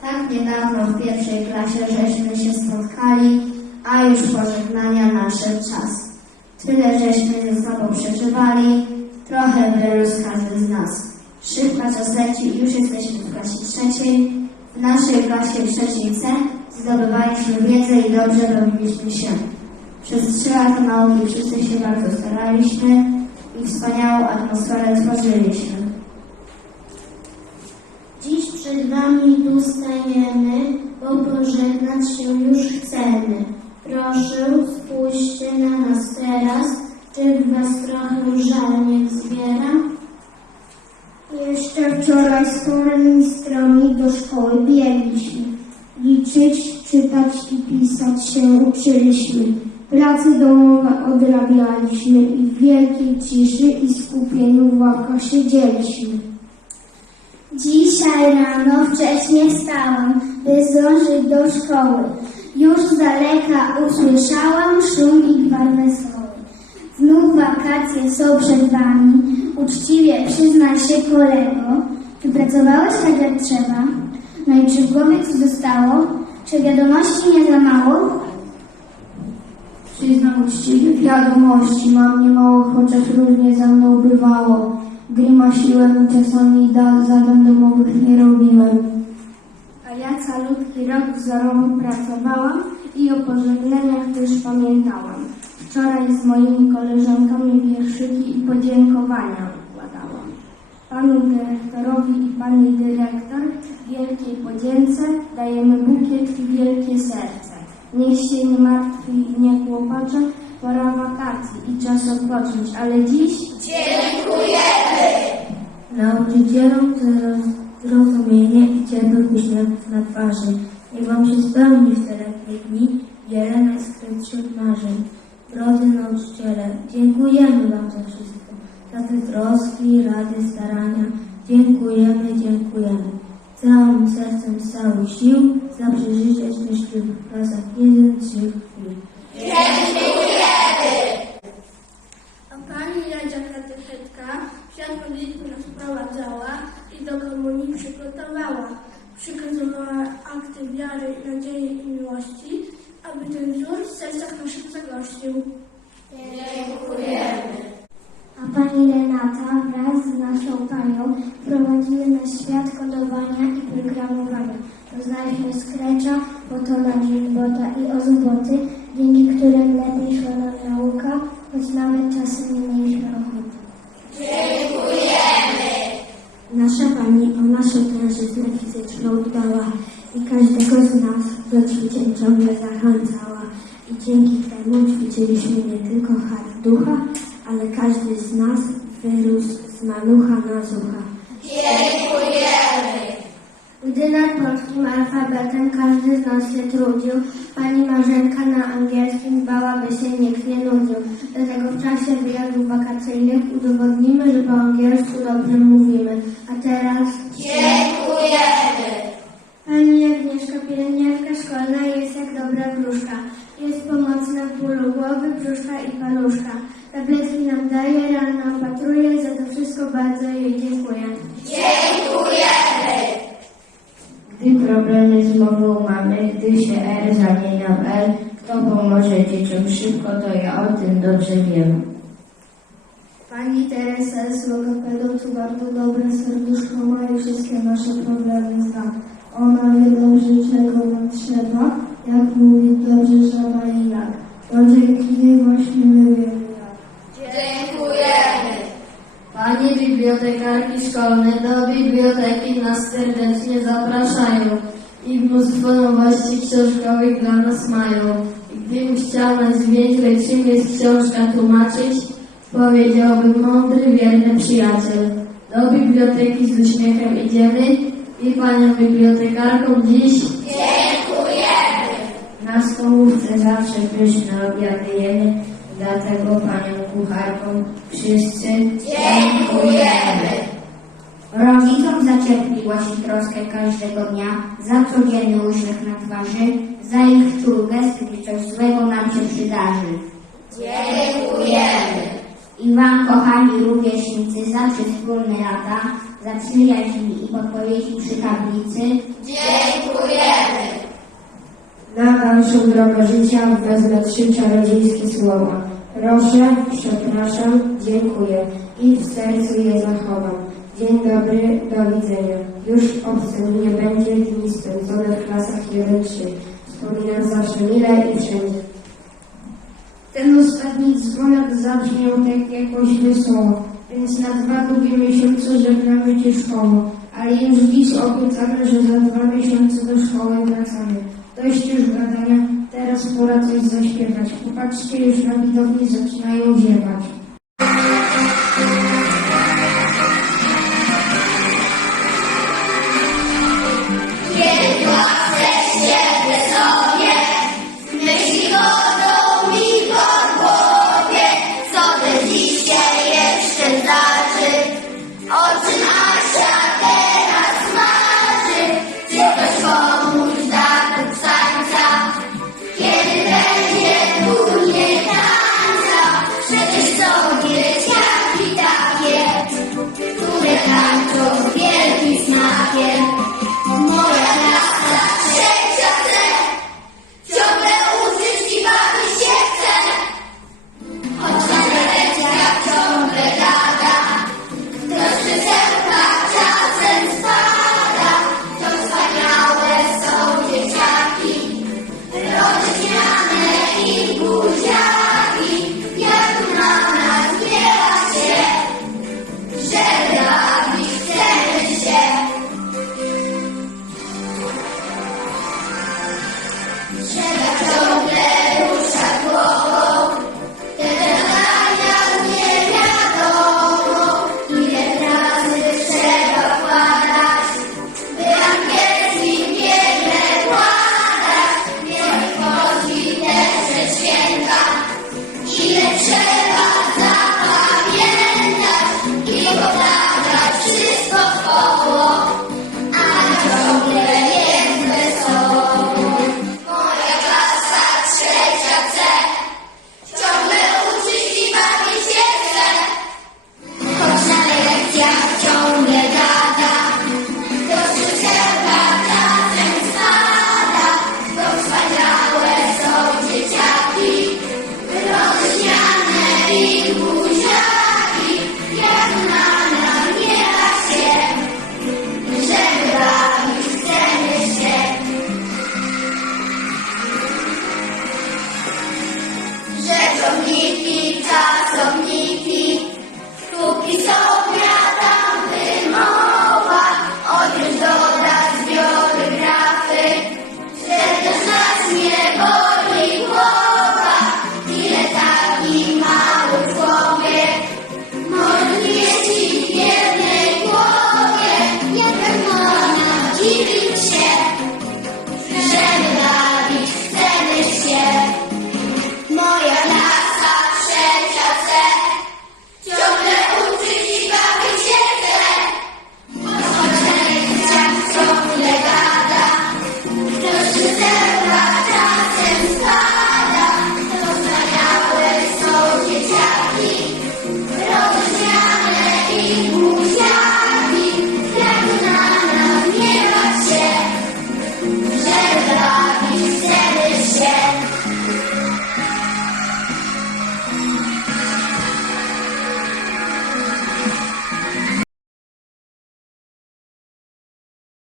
Tak w pierwszej klasie żeśmy się spotkali, a już pożegnania nadszedł czas. Tyle żeśmy ze sobą przeżywali, trochę wyrósł każdy z nas. Szybko czas leci i już jesteśmy w klasie trzeciej. W naszej klasie trzeciej C zdobywaliśmy wiedzę i dobrze bawiliśmy się. Przez trzy lata nauki wszyscy się bardzo staraliśmy i wspaniałą atmosferę tworzyliśmy. Dziś przed Wami tu stajemy, bo pożegnać się już chcemy. Proszę, spójrzcie na nas teraz, czy w Was trochę żal nie zbiera? Jeszcze wczoraj z tornistrami do szkoły biegliśmy. Liczyć, czytać i pisać się uczyliśmy. Prace domowe odrabialiśmy i w wielkiej ciszy i skupieniu w ławkach siedzieliśmy. Dzisiaj rano wcześnie wstałam, by zdążyć do szkoły. Już z daleka usłyszałam szum i gwar wesoły. Znów wakacje są przed wami. Uczciwie przyznaj się kolego, czy pracowałeś tak jak trzeba? No i czy w głowie coś zostało? Czy wiadomości nie za mało? Przyznam uczciwie wiadomości, mam niemało, chociaż różnie ze mną bywało. Grymasiłem i czasami da- zadań domowych nie robiłem. Ja calutki rok wzorowo pracowałam i o pożegnaniach też pamiętałam. Wczoraj z moimi koleżankami wierszyki i podziękowania układałam. Panu dyrektorowi i pani dyrektor wielkiej podzięce dajemy bukiet i wielkie serce. Niech się nie martwi, nie kłopocze, pora wakacji i czas odpocząć, ale dziś Nauczycielom za roz- zrozumienie i cierpły uśmiech na twarzy. Niech Wam się spełni w te letnie dni wiele najskrytszych marzeń. Drodzy nauczyciele, dziękujemy Wam za wszystko. Za te troski, rady, starania. Dziękujemy, dziękujemy. Całym sercem, z całych sił za przeżycie szczęśliwych w klasach 1-3 chwil. A pani Jadzia katechetka świat modlitwy nas prowadzała i do komunii przygotowała. Przekazywała akty wiary, nadziei i miłości, aby ten wzór w sercach naszych zagościł. A pani Renata wraz z naszą panią prowadziły na świat kodowania i programowania. Poznaliśmy skrecza, fotona, bota i ozuboty, dzięki którym lepiej szła nam nauka, choć nawet czasem nie mieliśmy ochoty. Nasza Pani o naszą tężyznę fizyczną dbała i każdego z nas do ćwiczeń ciągle zachęcała. I dzięki temu ćwiczyliśmy nie tylko hart ducha, ale każdy z nas wyrósł z malucha na zucha. Gdy nad polskim alfabetem każdy z nas się trudził, pani Marzenka na angielskim dbała, by się nikt nie nudził. Dlatego w czasie wyjazdów wakacyjnych udowodnimy, że po angielsku dobrze mówimy. A teraz... Pani Agnieszka, pielęgniarka szkolna jest jak dobra wróżka. Jest pomocna w bólu głowy, brzuszka i paluszka. Tabletki nam daje, ran nam opatruje, za to wszystko bardzo jej dziękuję. Gdy problemy z mową mamy, gdy się R zamienia w L, kto pomoże dzieciom szybko, to ja o tym dobrze wiem. Pani Teresa z logopedą, co bardzo dobre serduszko ma i wszystkie nasze problemy zna. Ona wie dobrze, czego nam trzeba, jak mówi dobrze żaba i jak. To dzięki niej właśnie my wiemy jak. Panie bibliotekarki szkolne do biblioteki nas serdecznie zapraszają i mnóstwo nowości książkowych dla nas mają. Gdybym chciał nazwięźle czym jest książka tłumaczyć, powiedziałbym mądry, wierny przyjaciel. Do biblioteki z uśmiechem idziemy i panią bibliotekarką dziś dziękujemy. Na stołówce zawsze pyszne obiady jemy, dlatego panią kucharkom. Wszyscy dziękujemy. Rodzicom za cierpliwość i troskę każdego dnia, za codzienny uśmiech na twarzy, za ich czulkę, gdy coś złego nam się przydarzy. Dziękujemy. I Wam, kochani rówieśnicy, za trzy wspólne lata, za przyjaźń i podpowiedzi przy tablicy. Na dalszą drogę życia wezmę trzy czarodziejskie słowa. Proszę, przepraszam, dziękuję i w sercu je zachowam. Dzień dobry, do widzenia. Już obcym nie będzie dni spędzone w klasach 1-3. Wspominam zawsze mile i wszędzie. Ten ostatni dzwonek zabrzmiał tak jakoś wesoło, więc na dwa długie miesiące żegnamy Cię szkołą, ale już dziś obiecamy, że za dwa miesiące do szkoły wracamy. Dość już gadania, teraz pora coś zaśpiewać. Popatrzcie, już na widowni zaczynają ziewać.